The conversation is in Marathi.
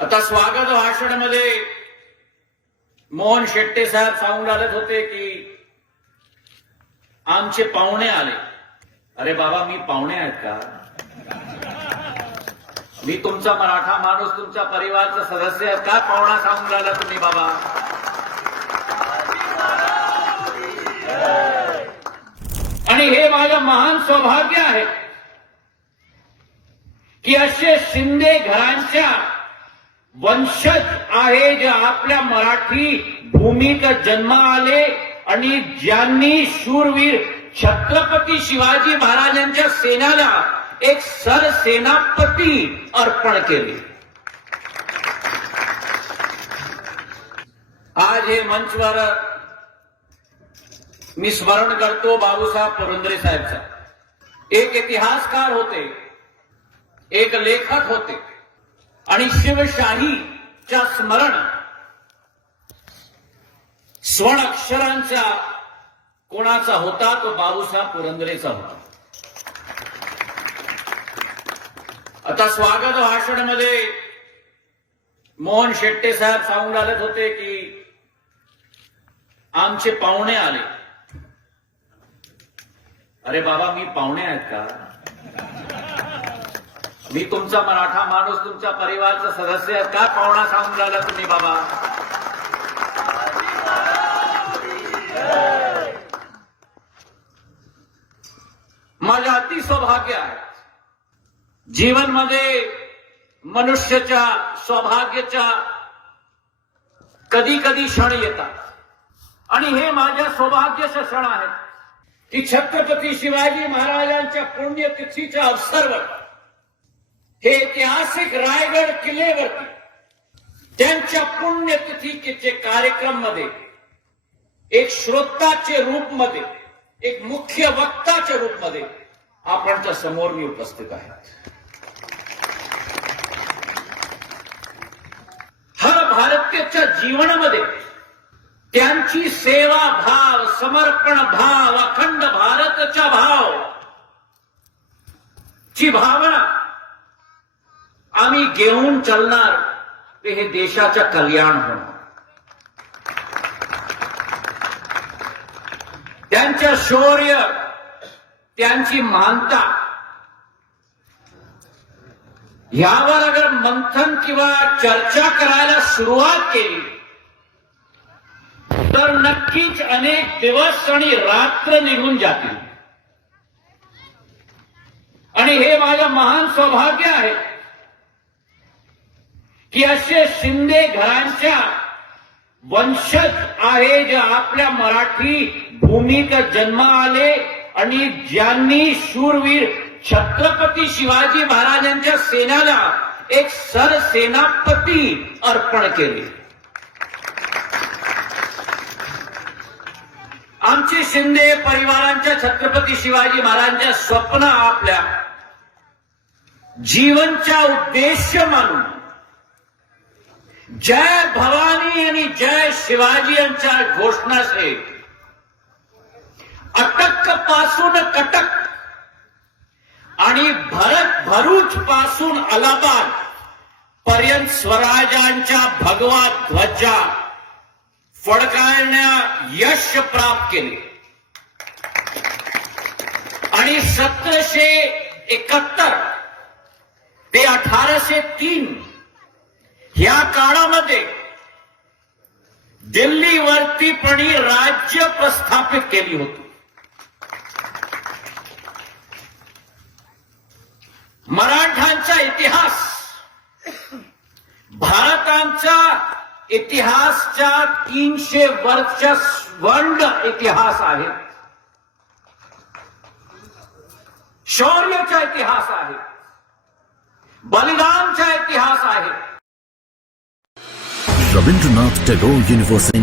आता स्वागत भाषण मध्ये मोहन शेट्टे साहेब सांगून आलेत होते की आमचे पाहुणे आले. अरे बाबा, मी पाहुणे आहेत का? मी तुमचा मराठा माणूस, तुमच्या परिवारचा सदस्य आहे का? पाहुणा सांगून राहिला तुम्ही बाबा. आणि हे माझं महान सौभाग्य आहे की असे शिंदे घरांच्या वंशज आहे जे आपल्या मराठी भूमीत जन्म आले आणि ज्यांनी शूरवीर छत्रपती शिवाजी महाराजांच्या सेनेला एक सरसेनापती अर्पण केले. आज हे मंचवर मी स्मरण करतो बाबूसाहेब पुरंदरे साहेबचा. एक इतिहासकार होते, एक लेखक होते आणि शिवशाहीच्या स्मरण स्वर्ण अक्षरांचा कोणाचा होता तो बाबूसाहेब पुरंदरेचा होता. आता स्वागत भाषण मध्ये मोहन शेट्टे साहेब सांगून आलेत होते की आमचे पाहुणे आले. अरे बाबा, मी पाहुणे आहेत का? मी तुमचा मराठा माणूस, तुमच्या परिवारचा सदस्य आहे का? पाहुणा सांगून राहिला तुम्ही बाबा. माझं अति सौभाग्य आहे. जीवनमध्ये मनुष्याच्या सौभाग्याच्या कधी कधी क्षण येतात आणि हे माझ्या सौभाग्याचे क्षण आहेत की छत्रपती शिवाजी महाराजांच्या पुण्यतिथीच्या अवसरवर हे ऐतिहासिक रायगड किल्ल्यावरती त्यांच्या पुण्यतिथीचे कार्यक्रम मध्ये एक श्रोताचे रूप मध्ये, एक मुख्य वक्ताच्या रूप मध्ये आपणच्या समोर मी उपस्थित आहे. हर भारतीयाच्या जीवनामध्ये त्यांची सेवा भाव, समर्पण भाव, अखंड भारताच्या भाव ची भावना आम्ही घेऊन चालणार ते हे देशाचं कल्याण होणार. त्यांचं शौर्य, त्यांची मानता यावर अगर मंथन किंवा चर्चा करायला सुरुवात केली तर नक्कीच अनेक दिवस आणि रात्र निघून जातील. आणि हे माझं महान सौभाग्य आहे की असे शिंदे घरांच्या वंशज आहे जे आपल्या मराठी भूमीत जन्म आले आणि ज्यांनी शूरवीर छत्रपती शिवाजी महाराजांच्या सेनेला एक सरसेनापती अर्पण केले. आमचे शिंदे परिवारांच्या छत्रपती शिवाजी महाराजांच्या स्वप्न आपल्या जीवनचा उद्देश मानून जय भवानी आणि जय शिवाजी यांच्या घोषणा से अटक पासून कटक आणि भरूच पासून अलाहाबाद पर्यंत स्वराज्यांच्या भगवा ध्वजा फडकावण्या यश प्राप्त केले. आणि 1771 ते 1803 या काळामध्ये दिल्लीवरती पण राज्य प्रस्थापित केली होती. मराठांचा इतिहास भारतांचा इतिहासच्या 300 वर्षाचा स्वर्ण इतिहास आहे. शौर्याचा इतिहास आहे, बलिदानचा इतिहास आहे. Rabindranath Tagore University